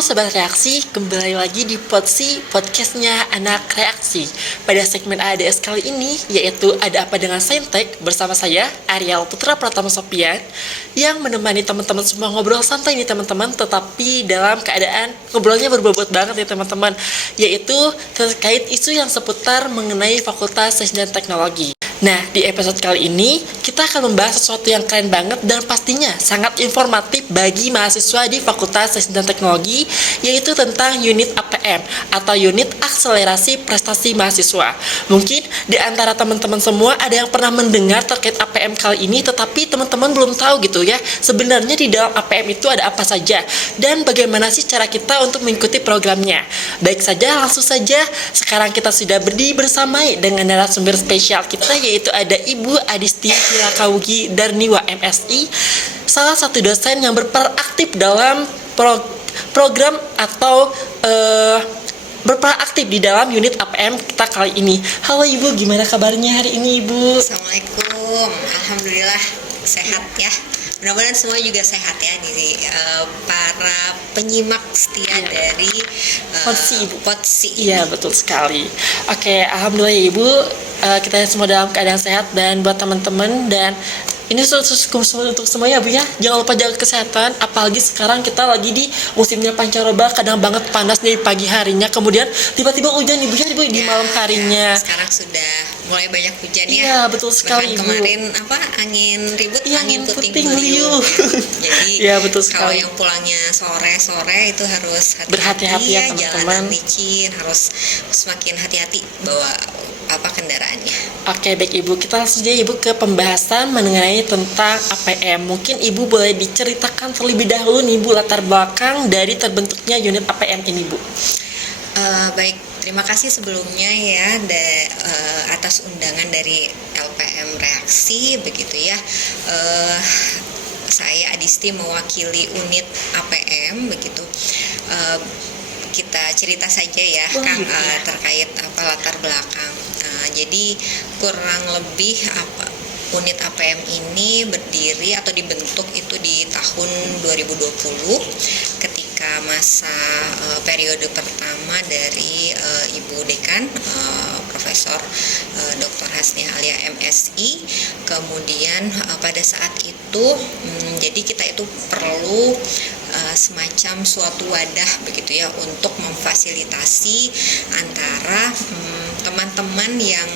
Halo Sobat Reaksi, kembali lagi di podcastnya Anak Reaksi. Pada segmen ADS kali ini, yaitu Ada Apa Dengan Saintek, bersama saya, Ariel Putra Pratama Sopian, yang menemani teman-teman semua ngobrol santai nih teman-teman, tetapi dalam keadaan ngobrolnya berbobot banget ya teman-teman, yaitu terkait isu yang seputar mengenai Fakultas Sains dan Teknologi. Nah, di episode kali ini kita akan membahas sesuatu yang keren banget dan pastinya sangat informatif bagi mahasiswa di Fakultas Sains dan Teknologi, yaitu tentang unit APM atau unit akselerasi prestasi mahasiswa. Mungkin di antara teman-teman semua ada yang pernah mendengar terkait APM kali ini, tetapi teman-teman belum tahu gitu ya, sebenarnya di dalam APM itu ada apa saja dan bagaimana sih cara kita untuk mengikuti programnya. Baik saja, langsung saja sekarang kita sudah berdiri bersama dengan narasumber spesial kita, yaitu ada Ibu Adisti Hilakawugi Darniwa MSI, salah satu dosen yang berperan aktif dalam program atau berperan aktif di dalam unit APM kita kali ini. Halo Ibu, gimana kabarnya hari ini Ibu? Assalamualaikum, alhamdulillah sehat ya. Mudah-mudahan semua juga sehat ya, di para penyimak setia dari Potsi. Iya, betul sekali. Oke, alhamdulillah ya Ibu, kita semua dalam keadaan sehat. Dan buat teman-teman, dan ini untuk semuanya Bu ya, jangan lupa jaga kesehatan. Apalagi sekarang kita lagi di musimnya pancaroba, kadang banget panas di pagi harinya, kemudian tiba-tiba hujan Ibu ya Ibu di malam harinya. Sekarang sudah mulai banyak hujan ya. Iya, betul sekali Ibu. Kemarin angin ribut, ya, angin puting beliung. Jadi ya, betul kalau sekali. yang pulangnya sore itu harus berhati-hati ya teman-teman. Jalanan licin, harus semakin hati-hati bawa kendaraannya. Oke, baik Ibu, kita langsung aja Ibu ke pembahasan mengenai tentang APM. Mungkin Ibu boleh diceritakan terlebih dahulu nih Bu, latar belakang dari terbentuknya unit APM ini Bu. Baik, terima kasih sebelumnya ya atas undangan dari LPM Reaksi begitu ya. Saya Adisti mewakili unit APM begitu. Kita cerita saja ya terkait latar belakang. Jadi kurang lebih unit APM ini berdiri atau dibentuk itu di tahun 2020 ketika masa periode pertama dari Ibu Dekan Profesor Dr. Hasni Alia MSI. Kemudian pada saat itu jadi kita itu perlu semacam suatu wadah begitu ya untuk memfasilitasi antara teman-teman yang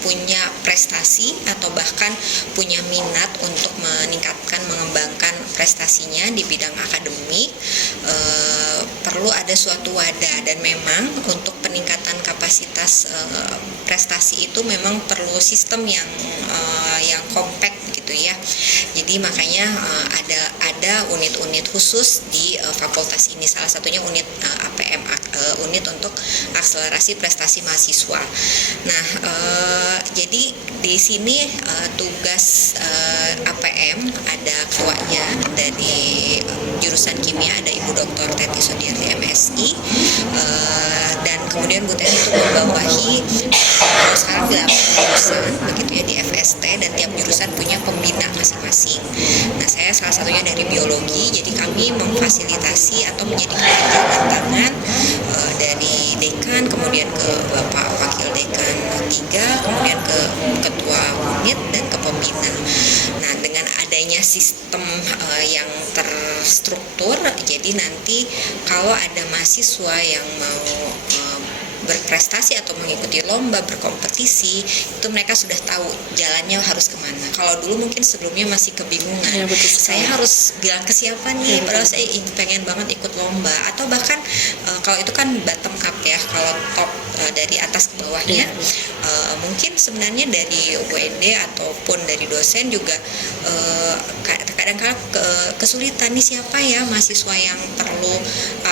punya prestasi atau bahkan punya minat untuk meningkatkan, mengembangkan prestasinya di bidang akademik, perlu ada suatu wadah. Dan memang untuk peningkatan kapasitas prestasi itu memang perlu sistem yang kompak gitu ya. Jadi makanya ada unit-unit khusus di fakultas ini, salah satunya unit APM, unit untuk akselerasi prestasi mahasiswa. Nah, jadi di sini tugas APM ada ketuanya dari jurusan kimia, ada Ibu Dr. Teti Sudiarti MSI, dan kemudian Bu Teti itu membawahi sekarang 8 jurusan begitu ya di FST, dan tiap jurusan punya pembina masing-masing. Nah, saya salah satunya dari biologi, jadi kami memfasilitasi atau menjadi jembatan tangan dari dekan, kemudian ke Bapak Wakil Dekan 3, kemudian ke Ketua Unit dan ke pembina. Nah, dengan adanya sistem yang terstruktur, jadi nanti kalau ada mahasiswa yang mau berprestasi atau mengikuti lomba, berkompetisi, itu mereka sudah tahu jalannya harus kemana. Kalau dulu mungkin sebelumnya masih kebingungan, ya, saya harus bilang ke siapa nih, padahal saya pengen banget ikut lomba. Atau bahkan kalau itu kan bottom up ya, kalau top dari atas ke bawahnya, mungkin sebenarnya dari WD ataupun dari dosen juga kadang-kadang kesulitan nih, siapa ya mahasiswa yang perlu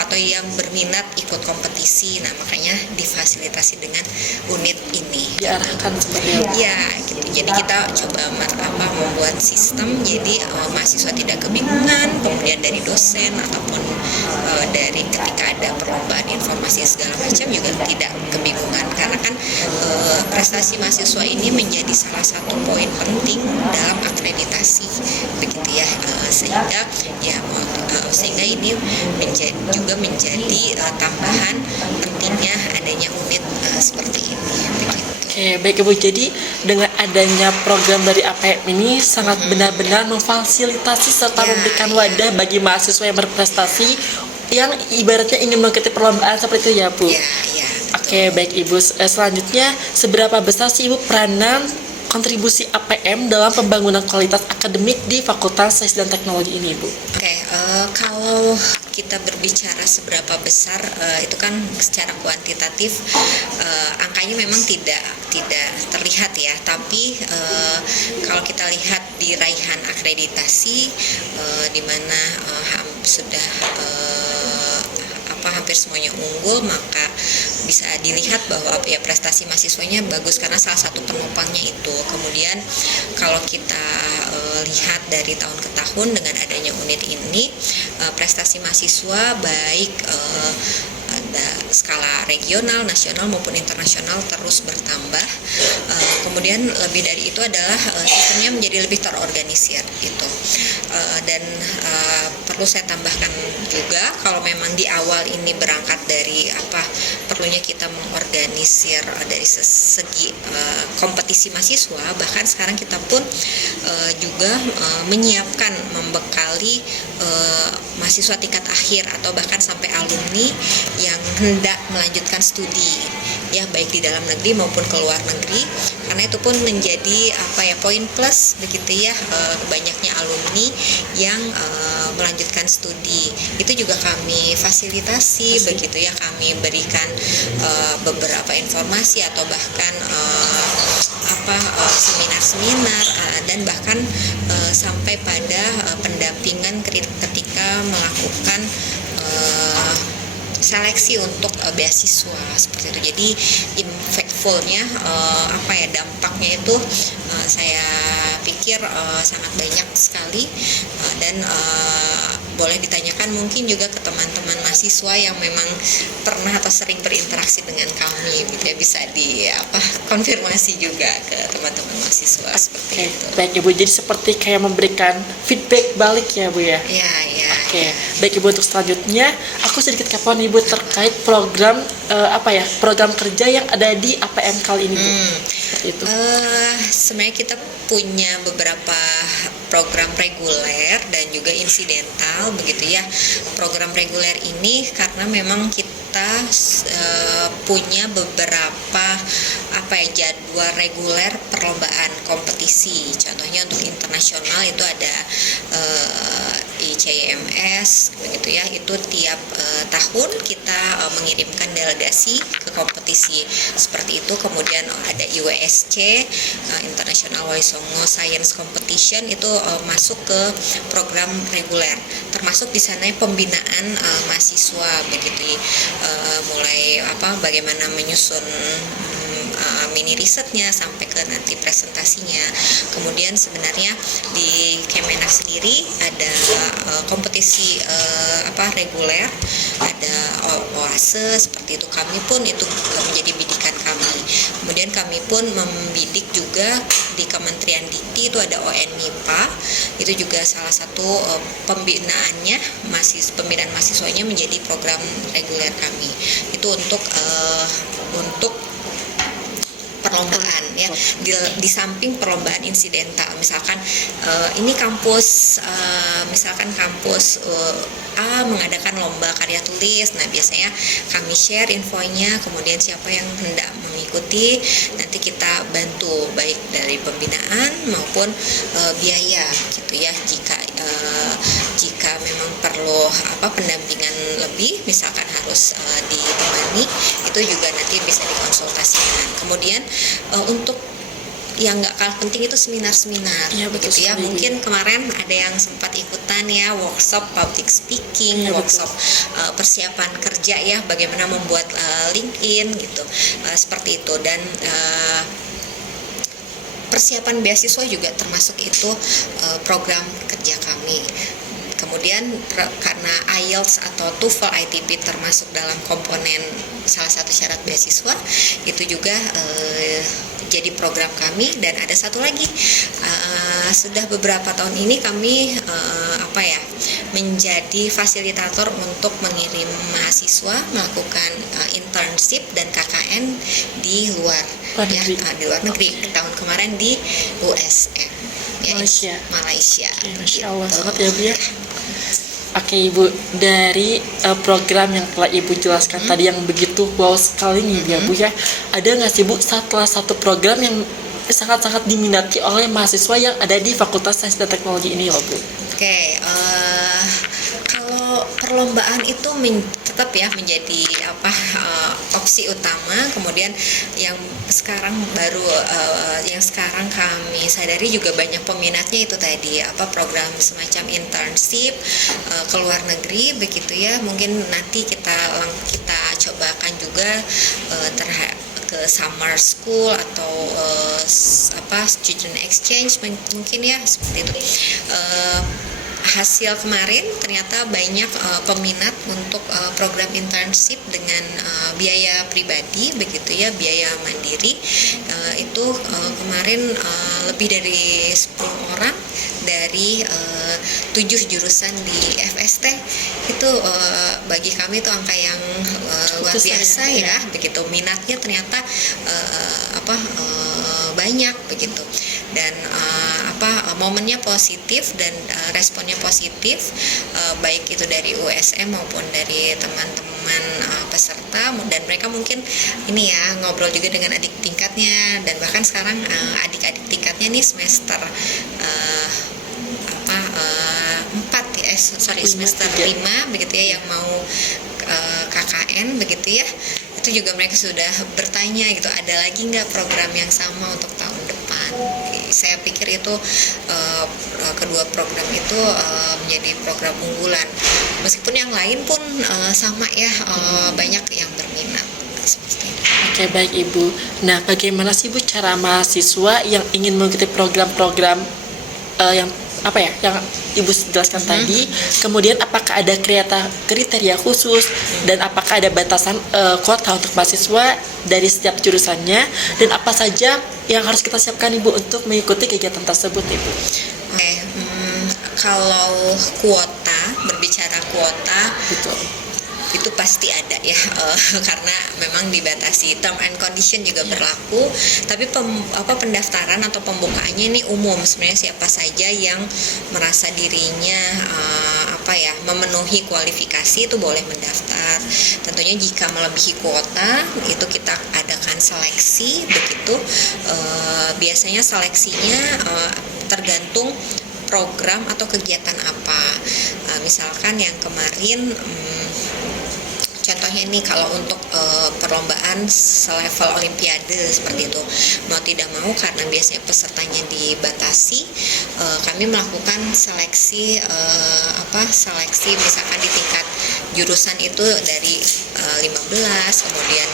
atau yang berminat ikut kompetisi. Nah, makanya difasilitasi dengan unit ini. Diarahkan seperti itu. Ya, gitu. Jadi kita coba membuat sistem jadi mahasiswa tidak kebingungan, kemudian dari dosen ataupun dari ketika ada perlombaan informasi segala macam juga tidak kebingungan, karena kan prestasi mahasiswa ini menjadi salah satu poin penting dalam akreditasi, begitu ya. Sehingga ini juga menjadi tambahan pentingnya adanya unit seperti ini, begitu. Oke, baik Ibu. Jadi dengan adanya program dari APM ini sangat benar-benar memfasilitasi serta memberikan wadah bagi mahasiswa yang berprestasi yang ibaratnya ingin mengikuti perlombaan seperti itu ya Bu. Ya. Oke, baik Ibu. Selanjutnya, seberapa besar sih Ibu peranan kontribusi APM dalam pembangunan kualitas akademik di Fakultas Sains dan Teknologi ini, Bu? Oke, kalau kita berbicara seberapa besar, itu kan secara kuantitatif angkanya memang tidak terlihat ya. Tapi kalau kita lihat di raihan akreditasi, di mana sudah hampir semuanya unggul, maka bisa dilihat bahwa ya prestasi mahasiswanya bagus karena salah satu penopangnya itu. Kemudian kalau kita lihat dari tahun ke tahun dengan adanya unit ini, prestasi mahasiswa baik ada skala regional, nasional maupun internasional terus bertambah. Kemudian lebih dari itu adalah sistemnya menjadi lebih terorganisir gitu. Dan perlu saya tambahkan juga, kalau memang di awal ini berangkat dari perlunya kita mengorganisir dari segi kompetisi mahasiswa, bahkan sekarang kita pun juga menyiapkan, membekali mahasiswa tingkat akhir atau bahkan sampai alumni yang hendak melanjutkan studi ya, baik di dalam negeri maupun ke luar negeri, karena itu pun menjadi poin plus begitu ya, banyaknya alumni yang melanjutkan studi. Itu juga kami fasilitasi begitu ya, kami berikan beberapa informasi atau bahkan seminar-seminar dan bahkan sampai pada pendampingan ketika melakukan seleksi untuk beasiswa seperti itu. Jadi impactfulnya dampaknya itu saya pikir sangat banyak sekali, dan boleh ditanyakan mungkin juga ke teman-teman mahasiswa yang memang pernah atau sering berinteraksi dengan kami gitu ya, bisa konfirmasi juga ke teman-teman mahasiswa seperti itu. Baik Ibu, jadi seperti kayak memberikan feedback balik ya Bu ya? Ya. Oke, baik Ibu, untuk selanjutnya aku sedikit kepoin Ibu terkait program program kerja yang ada di APM kali ini Bu. Seperti itu. Sebenarnya kita punya beberapa program reguler dan juga insidental begitu ya. Program reguler ini karena memang kita punya beberapa jadwal reguler perlombaan kompetisi. Contohnya untuk internasional itu ada ICMS begitu ya. Itu tiap tahun kita mengirimkan delegasi ke kompetisi seperti itu. Kemudian ada IWSC, International Waisongo Science Competition, itu masuk ke program reguler. Termasuk di sana pembinaan mahasiswa begitu. Mulai bagaimana menyusun mini risetnya sampai ke nanti presentasinya. Kemudian sebenarnya di Kemenak sendiri ada kompetisi reguler, ada OASE seperti itu. Kami pun itu menjadi bidikan kami. Kemudian kami pun membidik juga di Kementerian Dikti, itu ada ON MIPA. Itu juga salah satu pembinaannya, pembinaan mahasiswanya menjadi program reguler kami. Itu untuk perlombaan ya, di samping perlombaan insidental. Misalkan ini kampus A mengadakan lomba karya tulis. Nah, biasanya kami share infonya, kemudian siapa yang hendak mengikuti nanti kita bantu baik dari pembinaan maupun biaya gitu ya. Jika memang perlu pendampingan lebih, misalkan harus ditemani, itu juga nanti bisa dikonsultasikan. Kemudian untuk yang nggak kalah penting itu seminar-seminar ya, begitu ya. Mungkin kemarin ada yang sempat ikutan ya, workshop public speaking, ya, workshop persiapan kerja ya, bagaimana membuat LinkedIn gitu, seperti itu. Dan persiapan beasiswa juga termasuk itu program kerja kami. kemudian karena IELTS atau TOEFL ITP termasuk dalam komponen salah satu syarat beasiswa, itu juga jadi program kami. Dan ada satu lagi, sudah beberapa tahun ini kami menjadi fasilitator untuk mengirim mahasiswa melakukan internship dan KKN di luar negeri. Tahun kemarin di USM, Malaysia. Masya Allah banget ya Bu ya. Oke Ibu, dari program yang telah Ibu jelaskan tadi yang begitu wow sekali nih ya Bu ya, ada nggak sih Bu satu program yang sangat-sangat diminati oleh mahasiswa yang ada di Fakultas Sains dan Teknologi ini loh Bu? Oke, kalau perlombaan itu tetap ya menjadi opsi utama. Kemudian yang sekarang kami sadari juga banyak peminatnya itu tadi program semacam internship ke luar negeri begitu ya. Mungkin nanti kita cobakan juga ke summer school atau student exchange mungkin ya, seperti itu. Hasil kemarin ternyata banyak peminat untuk program internship dengan biaya pribadi begitu ya, biaya mandiri. Itu kemarin lebih dari 10 orang dari 7 jurusan di FST. Itu bagi kami itu angka yang luar biasa ya, begitu. Minatnya ternyata banyak begitu. Dan momennya positif dan responnya positif, baik itu dari USM maupun dari teman-teman peserta. Dan mereka mungkin ini ya ngobrol juga dengan adik tingkatnya, dan bahkan sekarang adik-adik tingkatnya nih semester 5 begitu ya, yang mau KKN begitu ya. Itu juga mereka sudah bertanya gitu, ada lagi nggak program yang sama untuk tahun depan. Saya pikir itu kedua program itu menjadi program unggulan. Meskipun yang lain pun sama ya, banyak yang berminat. Oke, baik Ibu. Nah, bagaimana sih Bu cara mahasiswa yang ingin mengikuti program-program yang Ibu jelaskan tadi, kemudian apakah ada kriteria khusus dan apakah ada batasan kuota untuk mahasiswa dari setiap jurusannya, dan apa saja yang harus kita siapkan Ibu untuk mengikuti kegiatan tersebut Ibu? Oke, kalau berbicara kuota, betul, itu pasti ada ya, karena memang dibatasi, term and condition juga berlaku. Tapi pendaftaran atau pembukaannya ini umum, sebenarnya siapa saja yang merasa dirinya memenuhi kualifikasi itu boleh mendaftar. Tentunya jika melebihi kuota itu kita adakan seleksi begitu. Biasanya seleksinya tergantung program atau kegiatan apa. Misalkan yang kemarin contohnya ini, kalau untuk perlombaan selevel olimpiade seperti itu, mau tidak mau karena biasanya pesertanya dibatasi, kami melakukan seleksi misalkan di tingkat jurusan itu dari 15, kemudian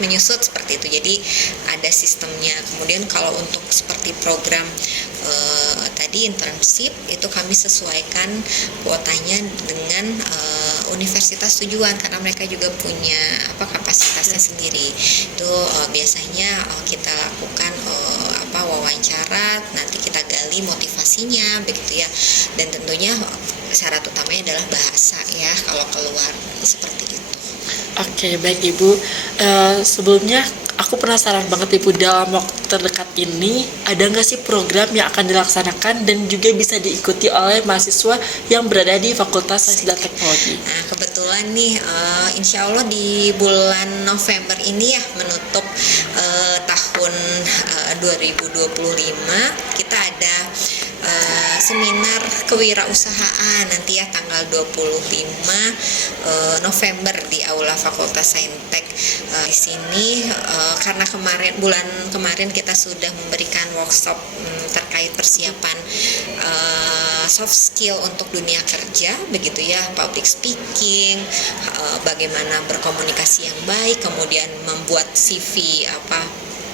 menyusut seperti itu. Jadi ada sistemnya. Kemudian kalau untuk seperti program tadi internship itu kami sesuaikan kuotanya dengan universitas tujuan, karena mereka juga punya kapasitasnya sendiri. Itu biasanya kita lakukan wawancara, nanti kita gali motivasinya begitu ya. Dan tentunya syarat utamanya adalah bahasa ya kalau keluar, seperti itu. Oke, baik Ibu. Sebelumnya aku penasaran banget Ibu, dalam waktu terdekat ini ada nggak sih program yang akan dilaksanakan dan juga bisa diikuti oleh mahasiswa yang berada di Fakultas Sains dan Teknologi? Nah, kebetulan nih insya Allah di bulan November ini ya, menutup tahun 2025, kita ada seminar kewirausahaan nanti ya tanggal 25 November di Aula Fakultas Saintek. Di sini karena bulan kemarin kita sudah memberikan workshop terkait persiapan soft skill untuk dunia kerja begitu ya, public speaking, bagaimana berkomunikasi yang baik, kemudian membuat CV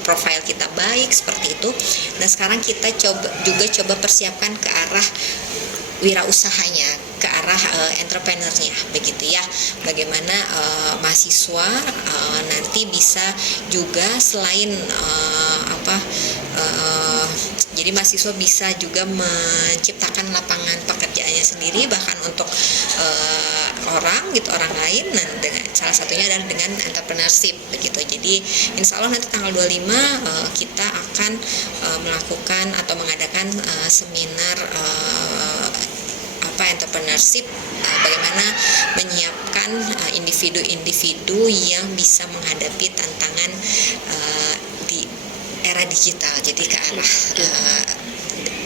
profil kita baik seperti itu. Nah, sekarang kita coba persiapkan ke arah wirausahanya, ke arah entrepreneurnya begitu ya. Bagaimana mahasiswa nanti bisa juga selain jadi mahasiswa bisa juga menciptakan lapangan pekerjaannya sendiri, bahkan untuk orang lain. Nah, dengan salah satunya adalah dengan entrepreneurship begitu. Jadi insya Allah nanti tanggal 25 kita akan melakukan atau mengadakan seminar entrepreneurship, bagaimana menyiapkan individu-individu yang bisa menghadapi tantangan di era digital, jadi ke arah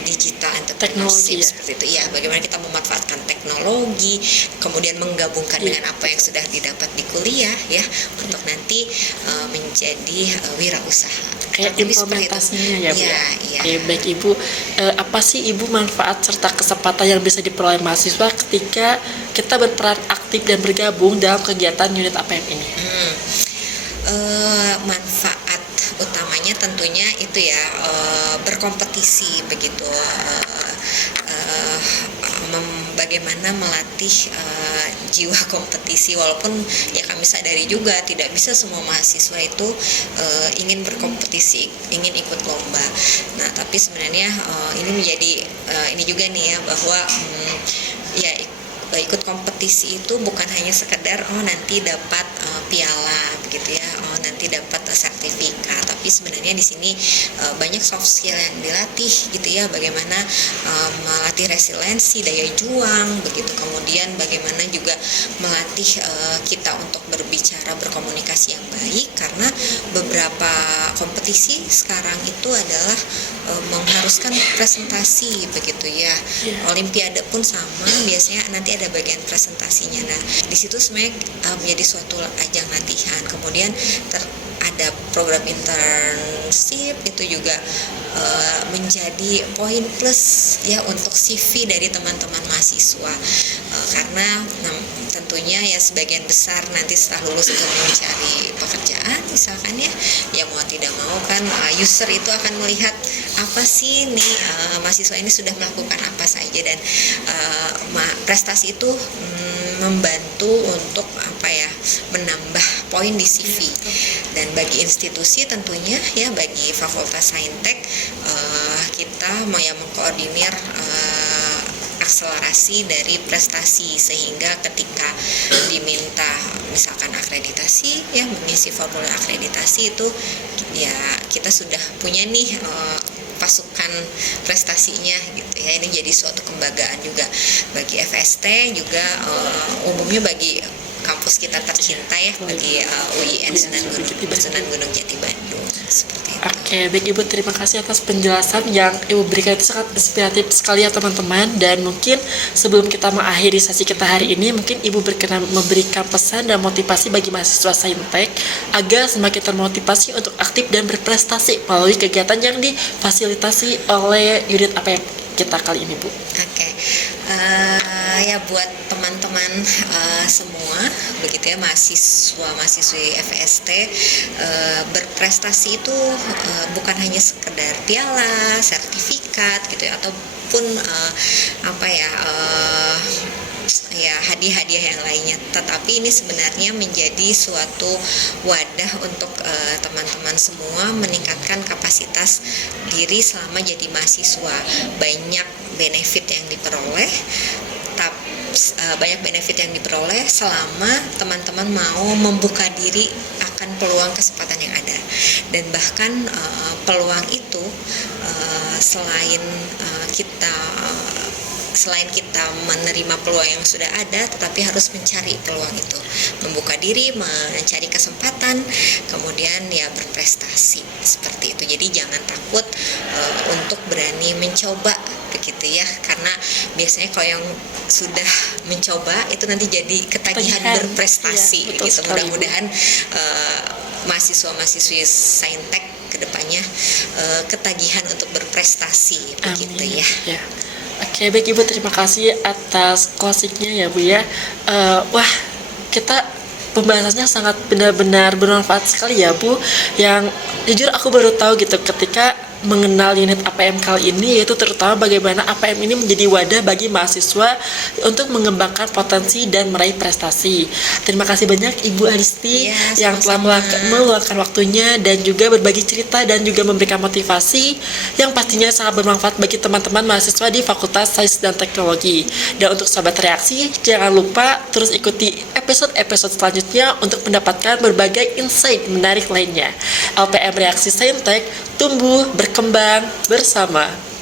digital entrepreneurship seperti itu ya. Bagaimana kita memanfaatkan teknologi, kemudian menggabungkan dengan apa yang sudah didapat di kuliah ya, untuk nanti menjadi wirausaha. Kayak implementasinya ya Bu. Ya. Oke, baik Ibu, apa sih Ibu manfaat serta kesempatan yang bisa diperoleh mahasiswa ketika kita berperan aktif dan bergabung dalam kegiatan unit APM ini? Manfaat utamanya tentunya itu ya, berkompetisi begitu, bagaimana melatih jiwa kompetisi, walaupun ya kami sadari juga tidak bisa semua mahasiswa itu ingin berkompetisi, ingin ikut lomba. Nah, tapi sebenarnya ini menjadi ini juga nih ya, bahwa ya ikut kompetisi itu bukan hanya sekedar nanti dapat piala begitu ya, nanti dapat sertifikat, tapi sebenarnya di sini banyak soft skill yang dilatih gitu ya, bagaimana melatih resiliensi, daya juang begitu, kemudian bagaimana juga melatih kita untuk berbicara, berkomunikasi yang baik, karena beberapa kompetisi sekarang itu adalah mengharuskan presentasi begitu ya. Olimpiade pun sama, biasanya nanti ada bagian presentasinya. Nah, di situ sebenarnya menjadi suatu ajang latihan. Kemudian ada program internship itu juga menjadi poin plus ya untuk CV dari teman-teman mahasiswa, karena tentunya ya sebagian besar nanti setelah lulus itu mencari pekerjaan misalkan ya mau tidak mau kan user itu akan melihat apa sih nih mahasiswa ini sudah melakukan apa saja, dan prestasi itu membantu untuk menambah poin di CV. Dan bagi institusi tentunya ya, bagi Fakultas Saintek kita mau mengkoordinir akselerasi dari prestasi, sehingga ketika diminta misalkan akreditasi ya, mengisi formulir akreditasi itu ya kita sudah punya nih pasukan prestasinya gitu ya. Ini jadi suatu kebanggaan juga bagi FST, juga umumnya bagi kampus kita tercinta ya, bagi UIN Sunan Gunung Jati Bandung, seperti itu. Oke, baik Ibu, terima kasih atas penjelasan yang Ibu berikan, itu sangat inspiratif sekali ya teman-teman. Dan mungkin sebelum kita mengakhiri sesi kita hari ini, mungkin Ibu berkenan memberikan pesan dan motivasi bagi mahasiswa Saintek agar semakin termotivasi untuk aktif dan berprestasi melalui kegiatan yang difasilitasi oleh unit APM kita kali ini, Bu. Oke. Ya buat teman-teman semua begitu ya, mahasiswi FST, berprestasi itu bukan hanya sekedar piala, sertifikat gitu ya, ataupun hadiah-hadiah yang lainnya, tetapi ini sebenarnya menjadi suatu wadah untuk teman-teman semua meningkatkan kapasitas diri selama jadi mahasiswa. Banyak benefit yang diperoleh, selama teman-teman mau membuka diri akan peluang kesempatan yang ada. Dan bahkan peluang itu selain kita menerima peluang yang sudah ada, tetapi harus mencari peluang itu, membuka diri, mencari kesempatan, kemudian ya berprestasi seperti itu. Jadi jangan takut untuk berani mencoba begitu ya, karena biasanya kalau yang sudah mencoba itu nanti jadi ketagihan berprestasi gitu. Mudah-mudahan mahasiswa-mahasiswi Saintek kedepannya ketagihan untuk berprestasi. Amin. Begitu ya. Oke, baik Ibu, terima kasih atas closingnya ya Bu ya. Wah, kita pembahasannya sangat benar-benar bermanfaat sekali ya Bu. Yang jujur aku baru tahu gitu, ketika mengenal unit APM kali ini, yaitu terutama bagaimana APM ini menjadi wadah bagi mahasiswa untuk mengembangkan potensi dan meraih prestasi. Terima kasih banyak Ibu Aristi yang telah meluangkan waktunya dan juga berbagi cerita dan juga memberikan motivasi yang pastinya sangat bermanfaat bagi teman-teman mahasiswa di Fakultas Sains dan Teknologi. Dan untuk Sobat Reaksi, jangan lupa terus ikuti episode-episode selanjutnya untuk mendapatkan berbagai insight menarik lainnya. LPM Reaksi Saintek, tumbuh berkembang bersama.